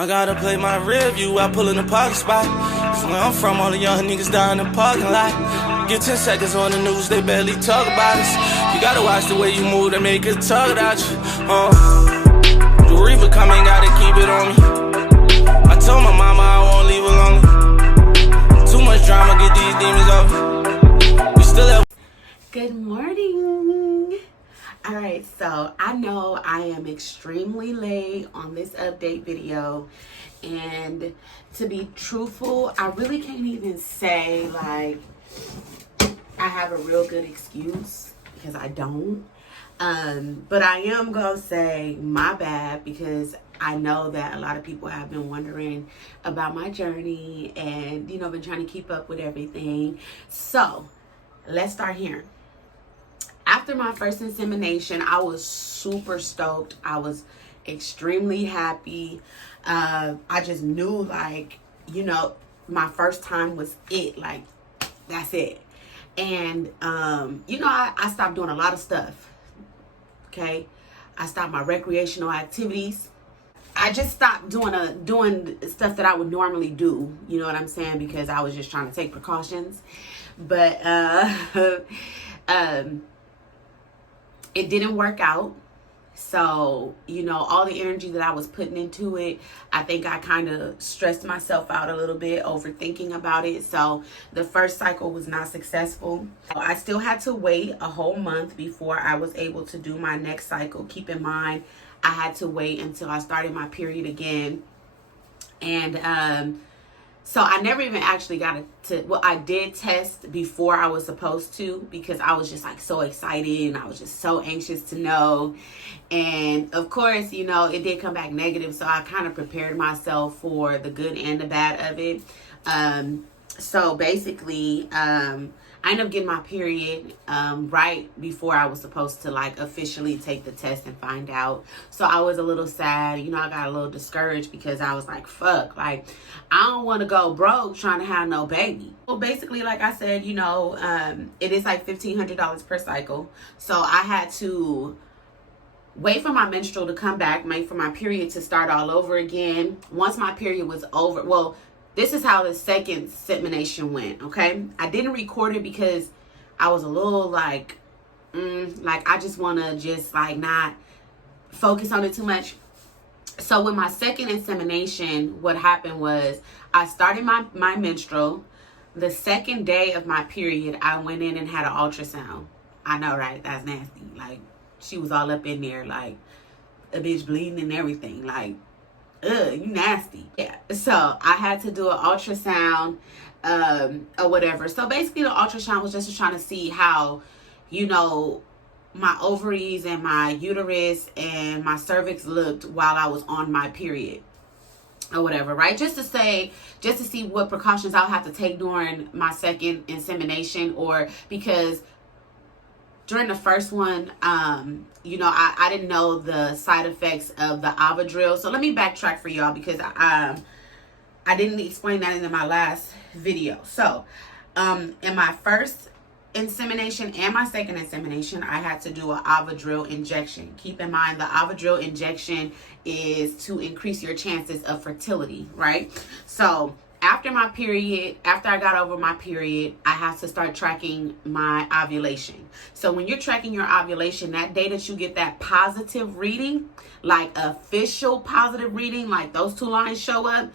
I gotta play my rear view, I pull in the parking spot. Cause where I'm from, all the young niggas down in the parking lot. Get 10 seconds on the news, they barely talk about us. You gotta watch the way you move, they make it talk about you. The reaper coming, gotta keep it on me. I told my mama I won't leave alone. Too much drama, get these demons off. We still have. Good morning. All right, so I know I am extremely late on this update video, and to be truthful, I really can't even say like I have a real good excuse, because I don't. But I am gonna say my bad, because I know that a lot of people have been wondering about my journey and, you know, been trying to keep up with everything. So let's start here. After my first insemination, I was super stoked. I was extremely happy. I just knew, like, you know, my first time was it. Like, that's it. And, you know, I stopped doing a lot of stuff. Okay? I stopped my recreational activities. I just stopped doing stuff that I would normally do. You know what I'm saying? Because I was just trying to take precautions. But, it didn't work out. So, you know, all the energy that I was putting into it, I think I kind of stressed myself out a little bit, overthinking about it. So the first cycle was not successful. I still had to wait a whole month before I was able to do my next cycle. Keep in mind, I had to wait until I started my period again. And, so I never even actually got to, well, I did test before I was supposed to, because I was just like so excited and I was just so anxious to know. And of course, you know, it did come back negative. So I kind of prepared myself for the good and the bad of it. So basically, I ended up getting my period right before I was supposed to like officially take the test and find out. So I was a little sad. You know, I got a little discouraged because I was like, fuck, like, I don't want to go broke trying to have no baby. Well, basically, like I said, you know, it is like $1,500 per cycle. So I had to wait for my menstrual to come back, wait for my period to start all over again. Once my period was over, well, this is how the second insemination went, okay? I didn't record it because I was a little like, I just want to just like not focus on it too much. So with my second insemination, what happened was I started my menstrual. The second day of my period, I went in and had an ultrasound. I know, right? That's nasty. Like, she was all up in there, like, a bitch bleeding and everything. Like, ugh, you nasty. Yeah, so I had to do an ultrasound or whatever. So basically the ultrasound was just trying to see how, you know, my ovaries and my uterus and my cervix looked while I was on my period or whatever, right? Just to see what precautions I'll have to take during my second insemination, or because during the first one, you know, I didn't know the side effects of the Ovidril. So let me backtrack for y'all, because I didn't explain that in my last video. So in my first insemination and my second insemination, I had to do an Ovidril injection. Keep in mind, the Ovidril injection is to increase your chances of fertility, right? So after my period, after I got over my period, I have to start tracking my ovulation. So when you're tracking your ovulation, that day that you get that positive reading, like official positive reading, like those two lines show up,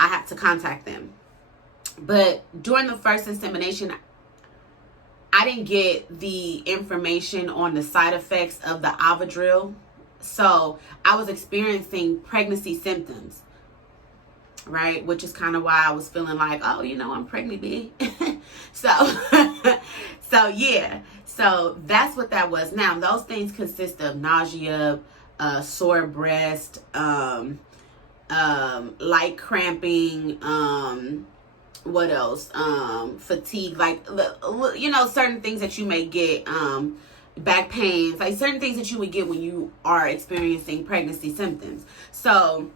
I have to contact them. But during the first insemination, I didn't get the information on the side effects of the Ovidril. So I was experiencing pregnancy symptoms, right? Which is kind of why I was feeling like, oh, you know, I'm pregnant, big. So yeah. So that's what that was. Now, those things consist of nausea, sore breast, light cramping, what else? Fatigue, like, you know, certain things that you may get, back pains, like certain things that you would get when you are experiencing pregnancy symptoms. So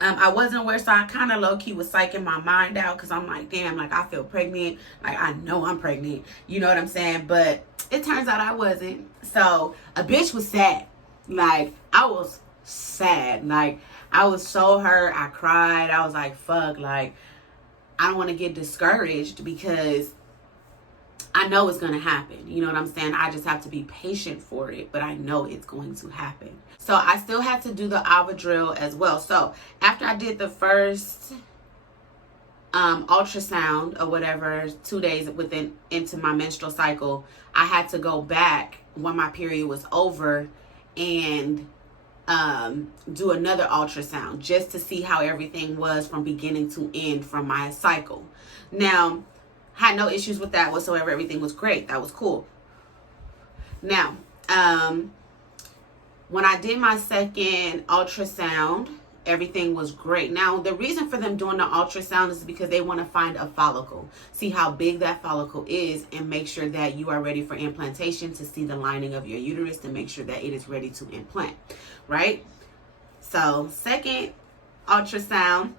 I wasn't aware, so I kind of low-key was psyching my mind out, because I'm like, damn, like, I feel pregnant, like, I know I'm pregnant, you know what I'm saying? But it turns out I wasn't. So a bitch was sad. Like, I was sad. Like, I was so hurt. I cried. I was like, fuck, like, I don't want to get discouraged because I know it's going to happen. You know what I'm saying? I just have to be patient for it, but I know it's going to happen. So I still had to do the Avadril as well. So after I did the first ultrasound or whatever, 2 days into my menstrual cycle, I had to go back when my period was over and do another ultrasound just to see how everything was from beginning to end from my cycle. Now, had no issues with that whatsoever. Everything was great. That was cool. Now, when I did my second ultrasound, everything was great. Now, the reason for them doing the ultrasound is because they want to find a follicle, see how big that follicle is, and make sure that you are ready for implantation, to see the lining of your uterus, to make sure that it is ready to implant, right? So, second ultrasound,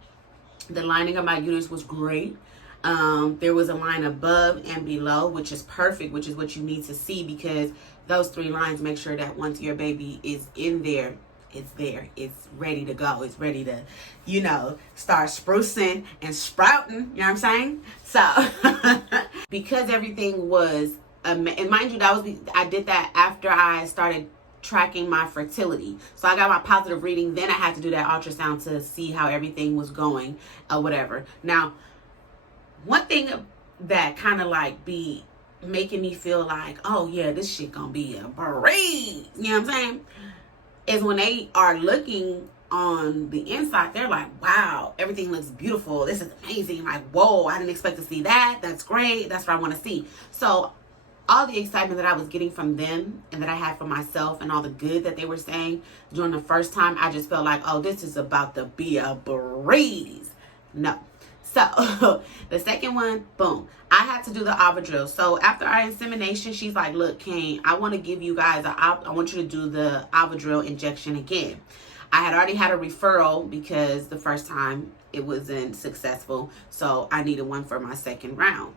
the lining of my uterus was great. There was a line above and below, which is perfect, which is what you need to see, because those 3 lines make sure that once your baby is in there, it's there. It's ready to go. It's ready to, start sprucing and sprouting. You know what I'm saying? So, because everything was, and mind you, I did that after I started tracking my fertility. So I got my positive reading. Then I had to do that ultrasound to see how everything was going or whatever. Now, one thing that kind of like be making me feel like, oh yeah, this shit gonna be a breeze, you know what I'm saying, is when they are looking on the inside, they're like, wow, everything looks beautiful. This is amazing. Like, whoa, I didn't expect to see that. That's great. That's what I want to see. So all the excitement that I was getting from them and that I had for myself and all the good that they were saying during the first time, I just felt like, oh, this is about to be a breeze. No. So the second one, boom, I had to do the Avadril. So after our insemination, she's like, look, Kane, I want to give you guys, I want you to do the Avadril injection again. I had already had a referral because the first time it wasn't successful. So I needed one for my second round.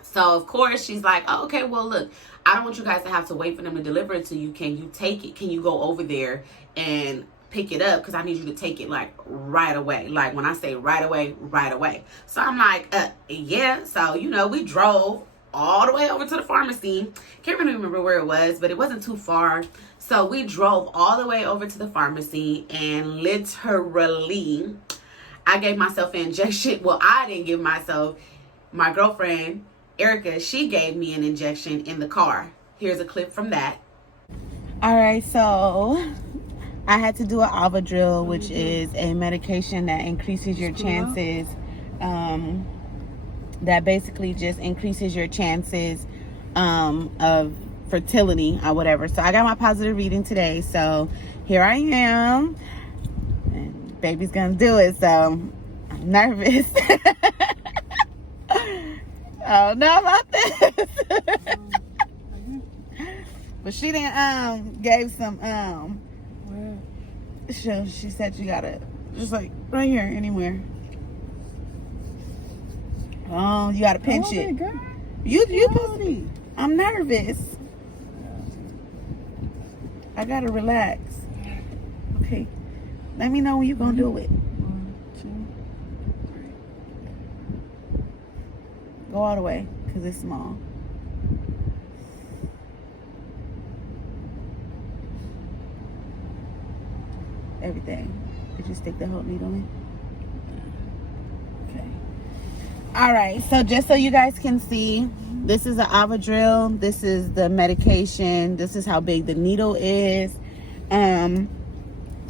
So of course she's like, oh, okay, well, look, I don't want you guys to have to wait for them to deliver it to you. Can you take it? Can you go over there and pick it up? Because I need you to take it like right away. Like when I say right away, right away. So I'm like, yeah. So, we drove all the way over to the pharmacy. Can't really remember where it was, but it wasn't too far. So we drove all the way over to the pharmacy, and literally I gave myself an injection. Well, I didn't give myself. My girlfriend, Erica, she gave me an injection in the car. Here's a clip from that. All right, so I had to do an Avadril, which is a medication that increases your chances, that basically just increases your chances of fertility or whatever. So I got my positive reading today. So here I am. And baby's going to do it. So I'm nervous. I don't know about this. But she didn't gave some so she said you gotta just like right here, anywhere. Oh, you gotta pinch it. You I'm nervous. I gotta relax. Okay. Let me know when you're gonna do it. 1, 2, 3. Go all the way, because it's small. Everything. Did you stick the whole needle in? Okay. All right. So just so you guys can see, this is the Avadril. This is the medication. This is how big the needle is.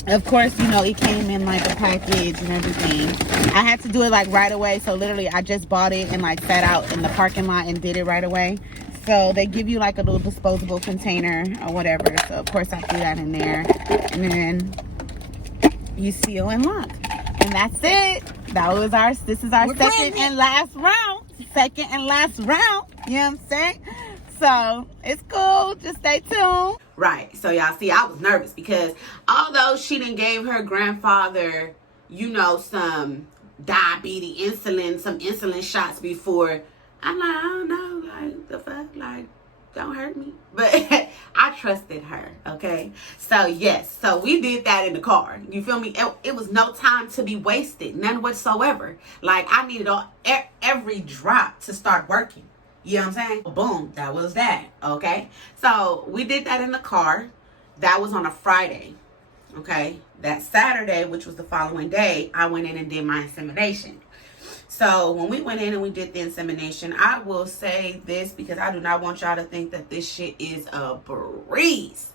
Of course, it came in like a package and everything. I had to do it like right away. So literally, I just bought it and like sat out in the parking lot and did it right away. So they give you like a little disposable container or whatever. So of course I threw that in there, and then you seal and lock, and that's it. This is our second and last round. Second and last round. You know what I'm saying? So it's cool. Just stay tuned. Right. So y'all see, I was nervous because although she done gave her grandfather, some some insulin shots before, I'm like, I don't know, like the fuck, like don't hurt me. But I trusted her, okay? So, yes. So, we did that in the car. You feel me? It was no time to be wasted. None whatsoever. Like, I needed every drop to start working. You know what I'm saying? Boom. That was that, okay? So, we did that in the car. That was on a Friday, okay? That Saturday, which was the following day, I went in and did my insemination. So when we went in and we did the insemination, I will say this because I do not want y'all to think that this shit is a breeze.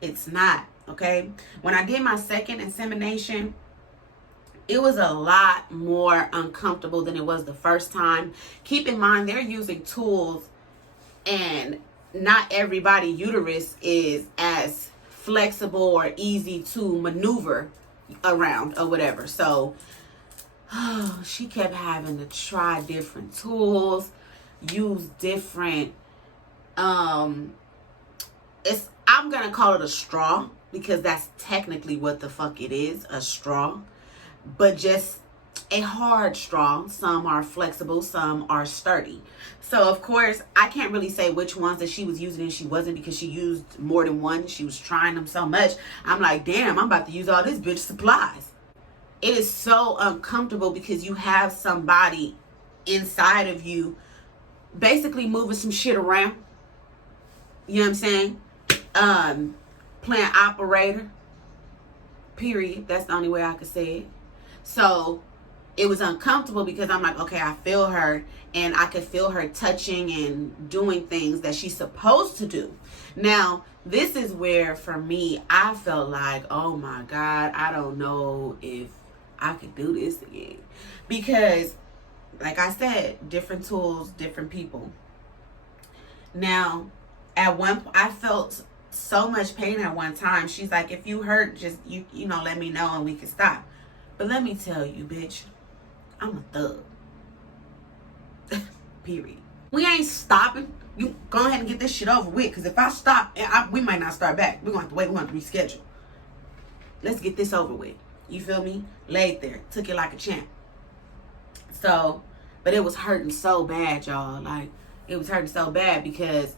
It's not, okay? When I did my second insemination, it was a lot more uncomfortable than it was the first time. Keep in mind, they're using tools and not everybody's uterus is as flexible or easy to maneuver around or whatever. So she kept having to try different tools, use different I'm gonna call it a straw because that's technically what the fuck it is, a straw, but just a hard straw. Some are flexible, some are sturdy. So of course I can't really say which ones that she was using and she wasn't, because she used more than one. She was trying them so much. I'm like, damn, I'm about to use all this bitch supplies. It is so uncomfortable because you have somebody inside of you basically moving some shit around. You know what I'm saying? Playing operator. Period. That's the only way I could say it. So it was uncomfortable because I'm like, okay, I feel her and I could feel her touching and doing things that she's supposed to do. Now, this is where for me, I felt like, oh my God, I don't know if I could do this again. Because, like I said, different tools, different people. Now, at one point, I felt so much pain at one time. She's like, if you hurt, just, you know, let me know and we can stop. But let me tell you, bitch, I'm a thug. Period. We ain't stopping. You go ahead and get this shit over with. Because if I stop, we might not start back. We're going to have to wait. We're going to have to reschedule. Let's get this over with. You feel me? Laid there. Took it like a champ. So, but it was hurting so bad, y'all. Like, it was hurting so bad because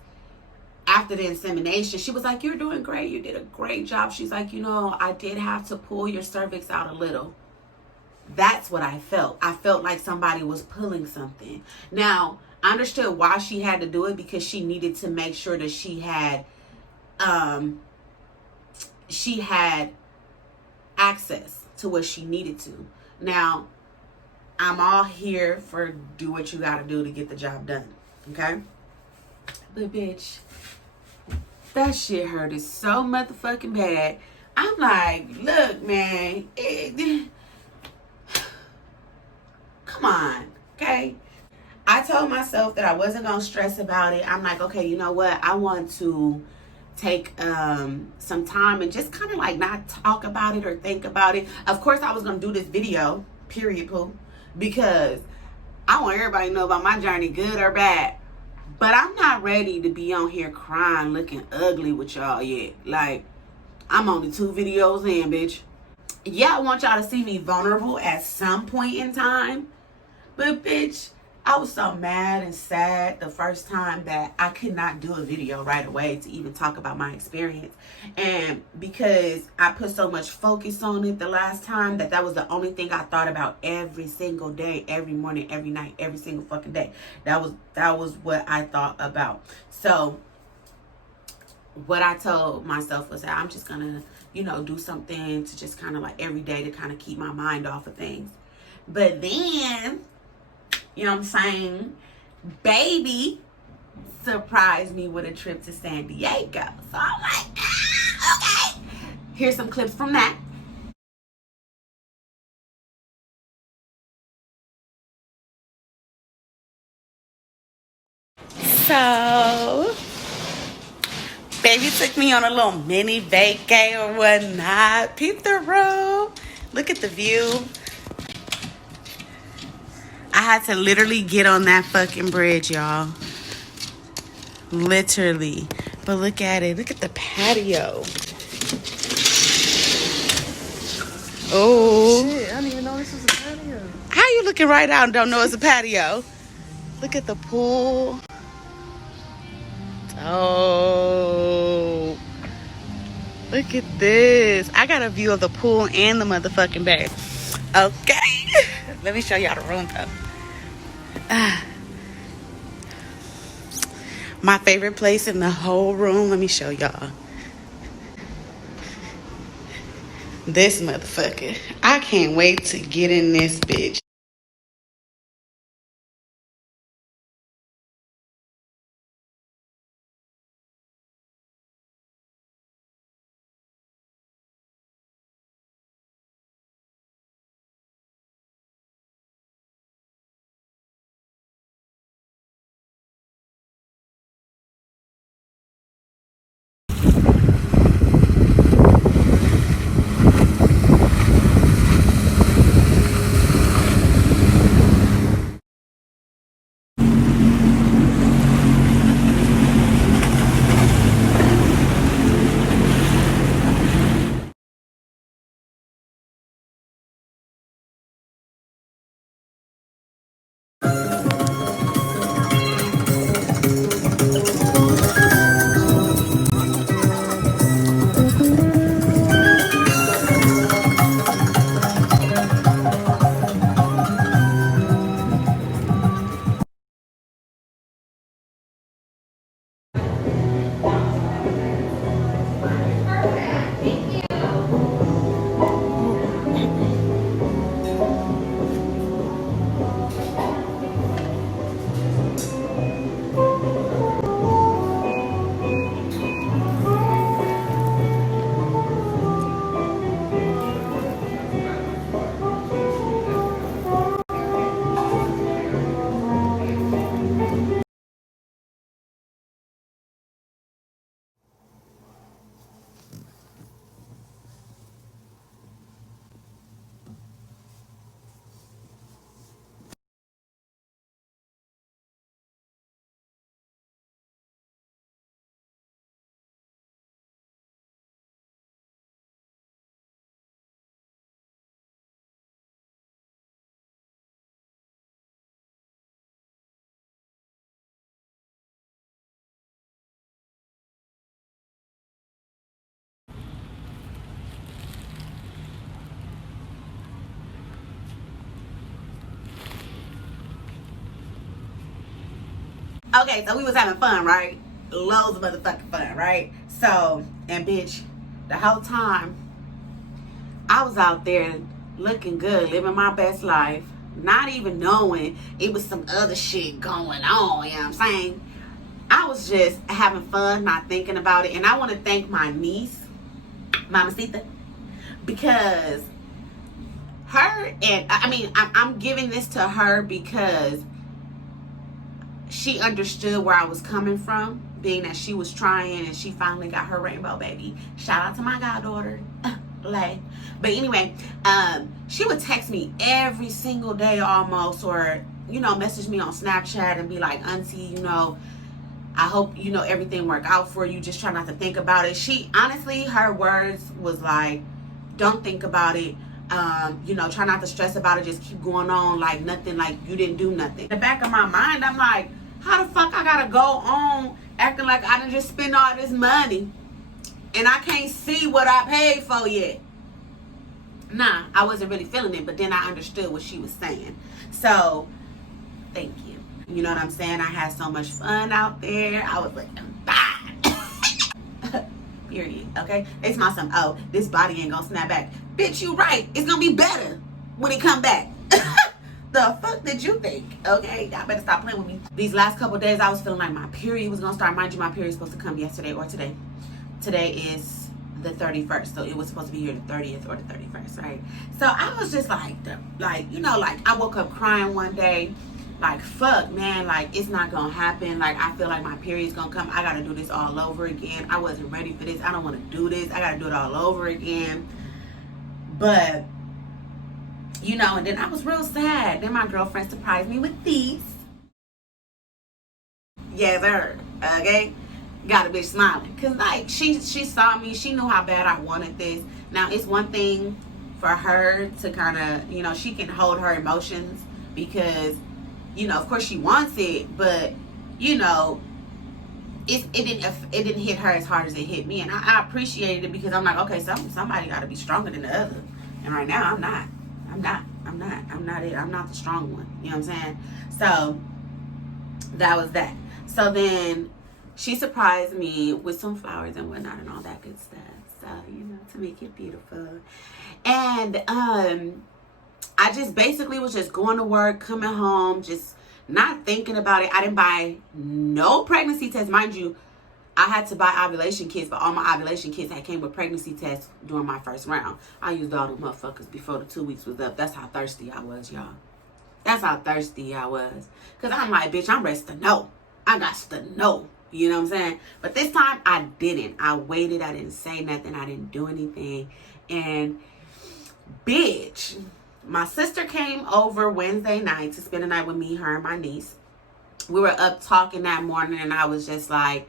after the insemination, she was like, you're doing great. You did a great job. She's like, you know, I did have to pull your cervix out a little. That's what I felt. I felt like somebody was pulling something. Now, I understood why she had to do it, because she needed to make sure that she had access to what she needed to. Now, I'm all here for do what you gotta do to get the job done. Okay? But bitch, that shit hurted so motherfucking bad. I'm like, look, man, come on, okay? I told myself that I wasn't gonna stress about it. I'm like, okay, you know what? I want to take some time and just kind of like not talk about it or think about it. Of course, I was gonna do this video, period, poo, because I want everybody to know about my journey, good or bad. But I'm not ready to be on here crying, looking ugly with y'all yet. Like, I'm only 2 videos in, bitch. Yeah, I want y'all to see me vulnerable at some point in time. But, bitch, I was so mad and sad the first time that I could not do a video right away to even talk about my experience. And because I put so much focus on it the last time, that was the only thing I thought about every single day, every morning, every night, every single fucking day. That was what I thought about. So what I told myself was that I'm just gonna, you know, do something to just kind of like every day to kind of keep my mind off of things. But then, you know what I'm saying, baby surprised me with a trip to San Diego. So I'm like, okay. Here's some clips from that. So, baby took me on a little mini vacay or whatnot. Peep the road. Look at the view. I had to literally get on that fucking bridge, y'all. Literally. But look at it. Look at the patio. Oh. Shit, I didn't even know this was a patio. How you looking right out and don't know it's a patio? Look at the pool. Oh, look at this. I got a view of the pool and the motherfucking bay. Okay. Let me show y'all the room though. My favorite place in the whole room. Let me show y'all. This motherfucker. I can't wait to get in this bitch. Okay, so we was having fun, right? Loads of motherfucking fun, right? So, and bitch, the whole time I was out there looking good, living my best life, not even knowing it was some other shit going on, you know what I'm saying? I was just having fun, not thinking about it. And I want to thank my niece, Mamacita, because her, and I mean, I'm giving this to her because she understood where I was coming from, being that she was trying and she finally got her rainbow baby. Shout out to my goddaughter, Lay. But anyway, she would text me every single day almost, or, you know, message me on Snapchat and be like, Auntie, you know, I hope, you know, everything work out for you. Just try not to think about it. She, honestly, her words was like, don't think about it. You know, try not to stress about it. Just keep going on like nothing, like you didn't do nothing. In the back of my mind, I'm like, how the fuck I gotta go on acting like I didn't just spend all this money and I can't see what I paid for yet? Nah, I wasn't really feeling it, but then I understood what she was saying. So, thank you. You know what I'm saying? I had so much fun out there. I was like, bye. Period. Okay? They smell some, oh, this body ain't gonna snap back. Bitch, you right. It's gonna be better when it come back. The fuck did you think? Okay, y'all better stop playing with me. These last couple days, I was feeling like my period was gonna start. Mind you, my period is supposed to come yesterday or today. Today is the 31st, so it was supposed to be here the 30th or the 31st, right? So I was just like, you know, like I woke up crying one day, like, fuck, man, like it's not gonna happen. Like I feel like my period's gonna come. I gotta do this all over again. I wasn't ready for this. I don't want to do this. I gotta do it all over again. But you know, and then I was real sad. Then my girlfriend surprised me with these. Yes, sir. Okay. Got a bitch smiling. Cause like she saw me. She knew how bad I wanted this. Now it's one thing for her to kind of, you know, she can hold her emotions because, you know, of course she wants it, but you know, it didn't hit her as hard as it hit me, and I appreciated it because I'm like, okay, somebody got to be stronger than the other, and right now I'm not it. I'm not the strong one. You know what I'm saying? So that was that. So then she surprised me with some flowers and whatnot and all that good stuff. So, you know, to make it beautiful. And I just basically was just going to work, coming home, just not thinking about it. I didn't buy no pregnancy tests. Mind you, I had to buy ovulation kits, but all my ovulation kits had came with pregnancy tests during my first round. I used all the motherfuckers before the 2 weeks was up. That's how thirsty I was, y'all. That's how thirsty I was. Because I'm like, bitch, I'm ready to know. I got to know. You know what I'm saying? But this time, I didn't. I waited. I didn't say nothing. I didn't do anything. And, bitch, my sister came over Wednesday night to spend the night with me, her, and my niece. We were up talking that morning, and I was just like,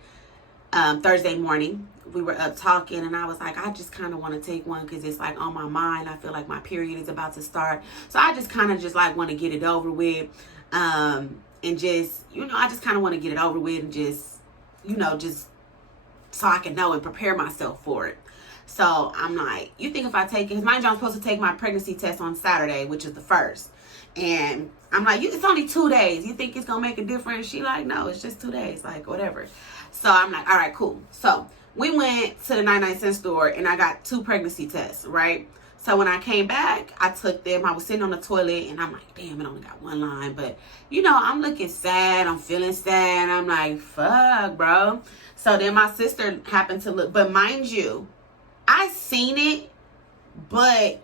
Thursday morning, we were up talking, and I was like, I just kind of want to take one because it's like on my mind. I feel like my period is about to start. So I just kind of just like want to get it over with. And just, you know, I just kind of want to get it over with and just, you know, just so I can know and prepare myself for it. So I'm like, you think if I take it, because mind you, I'm supposed to take my pregnancy test on Saturday, which is the 1st. And I'm like, it's only 2 days. You think it's going to make a difference? She like, no, it's just 2 days, like whatever. So I'm like, all right, cool. So we went to the 99-cent store and I got 2 pregnancy tests, right? So when I came back, I took them. I was sitting on the toilet and I'm like, damn, it only got 1 line. But, you know, I'm looking sad. I'm feeling sad. I'm like, fuck, bro. So then my sister happened to look. But mind you, I seen it, but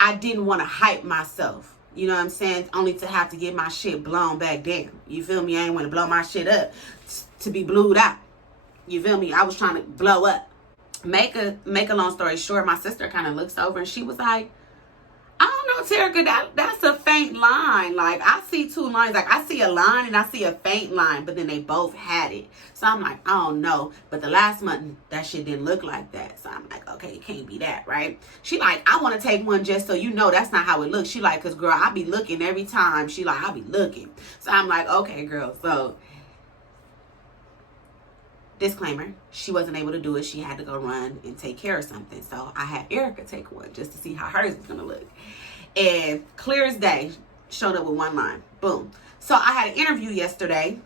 I didn't want to hype myself. You know what I'm saying? Only to have to get my shit blown back down. You feel me? I ain't want to blow my shit up to be blued out. You feel me? I was trying to blow up. Make a long story short, my sister kind of looks over and she was like, I don't know, Terica, that's a faint line. Like, I see 2 lines. Like, I see a line and I see a faint line, but then they both had it. So I'm like, I don't know. But the last month, that shit didn't look like that. So I'm like, okay, it can't be that, right? She like, I want to take one just so you know that's not how it looks. She like, because, girl, I be looking every time. She like, I be looking. So I'm like, okay, girl. So, disclaimer, she wasn't able to do it. She had to go run and take care of something. So I had Erica take one just to see how hers was going to look. And clear as day, showed up with 1 line. Boom. So I had an interview yesterday.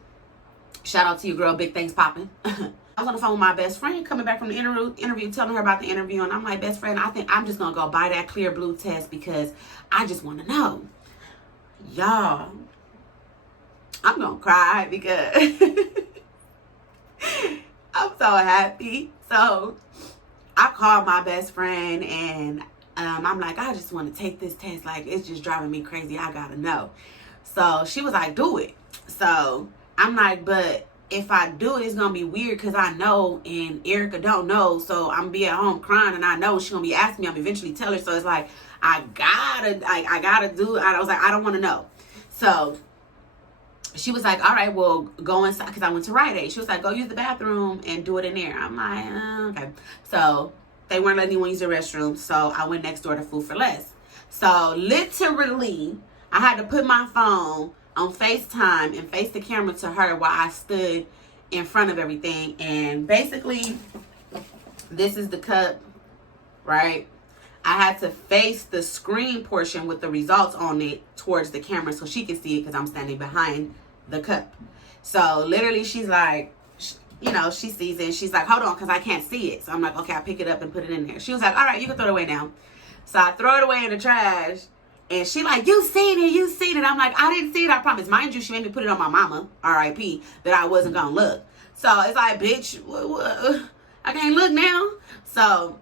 Shout out to you, girl. Big things popping. I was on the phone with my best friend coming back from the interview, telling her about the interview. And I'm like, best friend, I think I'm just going to go buy that clear blue test because I just want to know. Y'all, I'm going to cry because I'm so happy. So I called my best friend and I'm like, I just want to take this test. Like, it's just driving me crazy. I got to know. So she was like, do it. So I'm like, but if I do it, it's going to be weird because I know and Erica don't know. So I'm going to be at home crying and I know she's going to be asking me. I'm eventually tell her. So it's like, I gotta do it. I was like, I don't want to know. So she was like, all right, well, go inside, because I went to Rite Aid. She was like, go use the bathroom and do it in there. I'm like, okay. So they weren't letting anyone use the restroom, so I went next door to Food for Less. So literally, I had to put my phone on FaceTime and face the camera to her while I stood in front of everything. And basically, this is the cup, right? I had to face the screen portion with the results on it towards the camera so she can see it because I'm standing behind the cup. So literally she's like, you know, she sees it and she's like, hold on, because I can't see it. So I'm like, okay, I'll pick it up and put it in there. She was like, all right, you can throw it away now. So I throw it away in the trash and she like, you seen it. I'm like, I didn't see it, I promise. Mind you, she made me put it on my mama, R.I.P., that I wasn't gonna look. So it's like, bitch, I can't look now. So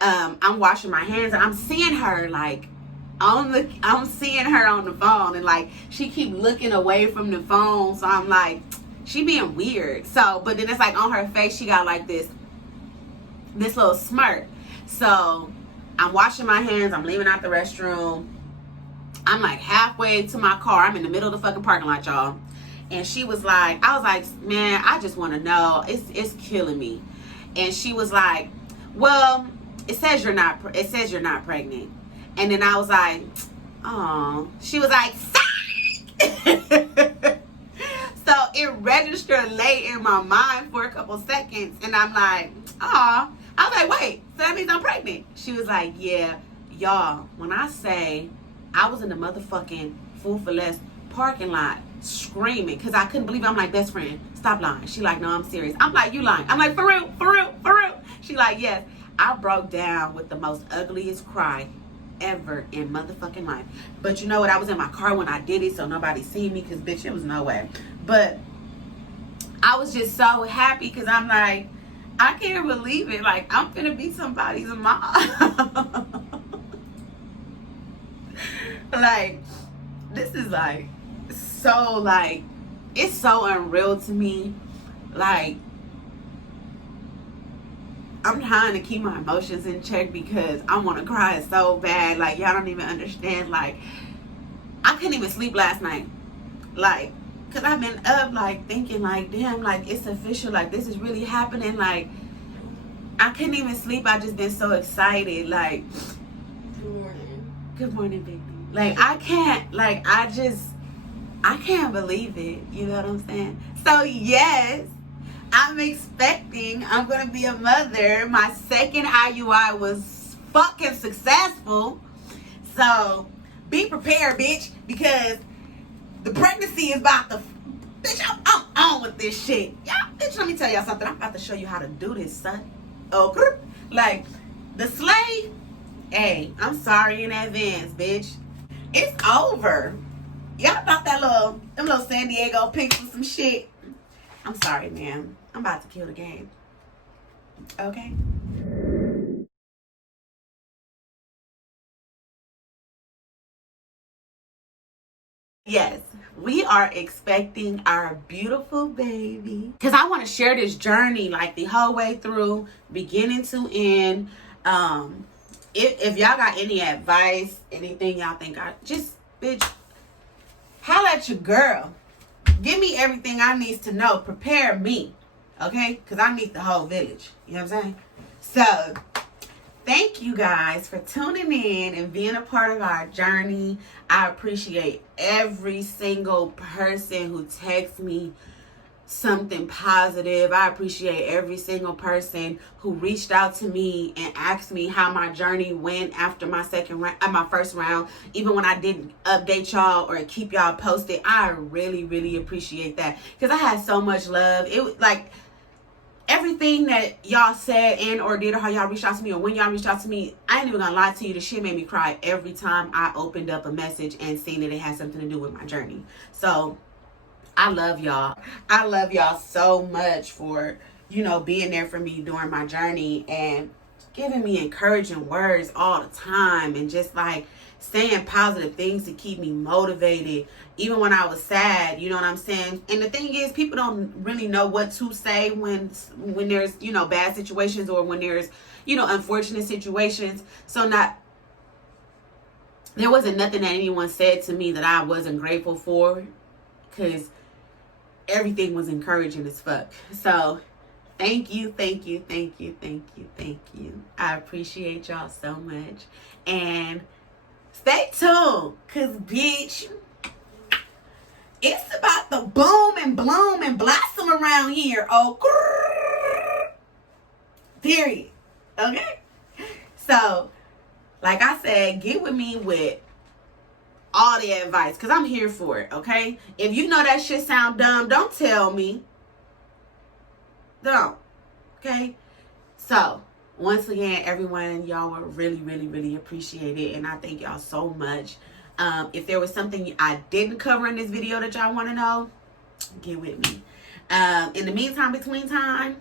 I'm washing my hands and I'm seeing her like I'm seeing her on the phone and like she keep looking away from the phone. So I'm like, she being weird. So, but then it's like on her face, she got like this little smirk. So I'm washing my hands. I'm leaving out the restroom. I'm like halfway to my car. I'm in the middle of the fucking parking lot, y'all. And she was like, I was like, man, I just want to know. It's killing me. And she was like, well, it says you're not pregnant. And then I was like, oh. She was like, so it register late in my mind for a couple seconds, and I'm like, oh. I was like, wait, so that means I'm pregnant. She was like, yeah, y'all, when I say I was in the motherfucking Food for Less parking lot screaming because I couldn't believe it. I'm like, best friend, stop lying. She like, no, I'm serious. I'm like, you lying. I'm like, for real, for real, for real. She like, yes. I broke down with the most ugliest cry ever in motherfucking life. But you know what? I was in my car when I did it, so nobody seen me because, bitch, it was no way. But I was just so happy because I'm like, I can't believe it. Like, I'm finna be somebody's mom. Like, this is like so, like, it's so unreal to me. Like, I'm trying to keep my emotions in check because I want to cry so bad. Like, y'all don't even understand. Like, I couldn't even sleep last night. Like, because I've been up, like, thinking, like, damn, like, it's official. Like, this is really happening. Like, I couldn't even sleep. I just been so excited. Like, Good morning. Good morning, baby. Like, I can't believe it. You know what I'm saying? So, yes, I'm expecting I'm going to be a mother. My second IUI was fucking successful. So, be prepared, bitch, because the pregnancy is about to... Bitch, I'm on with this shit. Y'all, bitch, let me tell y'all something. I'm about to show you how to do this, son. Okay? Like, the slave, hey, I'm sorry in advance, bitch. It's over. Y'all thought them little San Diego pinks was some shit. I'm sorry, man. I'm about to kill the game. Okay? Yes, we are expecting our beautiful baby. Because I want to share this journey, like, the whole way through, beginning to end. If y'all got any advice, anything y'all think bitch, holla at your girl. Give me everything I need to know. Prepare me. Okay? Because I need the whole village. You know what I'm saying? So, thank you guys for tuning in and being a part of our journey. I appreciate every single person who texts me something positive. I appreciate every single person who reached out to me and asked me how my journey went after my first round. Even when I didn't update y'all or keep y'all posted, I really, really appreciate that because I had so much love. It was like everything that y'all said and or did, or how y'all reached out to me, or when y'all reached out to me, I ain't even gonna lie to you, the shit made me cry every time I opened up a message and seen that it had something to do with my journey. So I love y'all. I love y'all so much for, being there for me during my journey and giving me encouraging words all the time and just like saying positive things to keep me motivated even when I was sad. You know what I'm saying? And the thing is, people don't really know what to say when there's bad situations or when there's unfortunate situations. So there wasn't nothing that anyone said to me that I wasn't grateful for, because everything was encouraging as fuck. So thank you. I appreciate y'all so much. And stay tuned, because, bitch, it's about to boom and bloom and blossom around here. Oh, period. Okay? So, like I said, get with me with all the advice, because I'm here for it, okay? If you know that shit sound dumb, don't tell me. Don't. Okay? So, once again, everyone, y'all were really, really, really appreciated, and I thank y'all so much. If there was something I didn't cover in this video that y'all want to know, get with me. In the meantime, between time,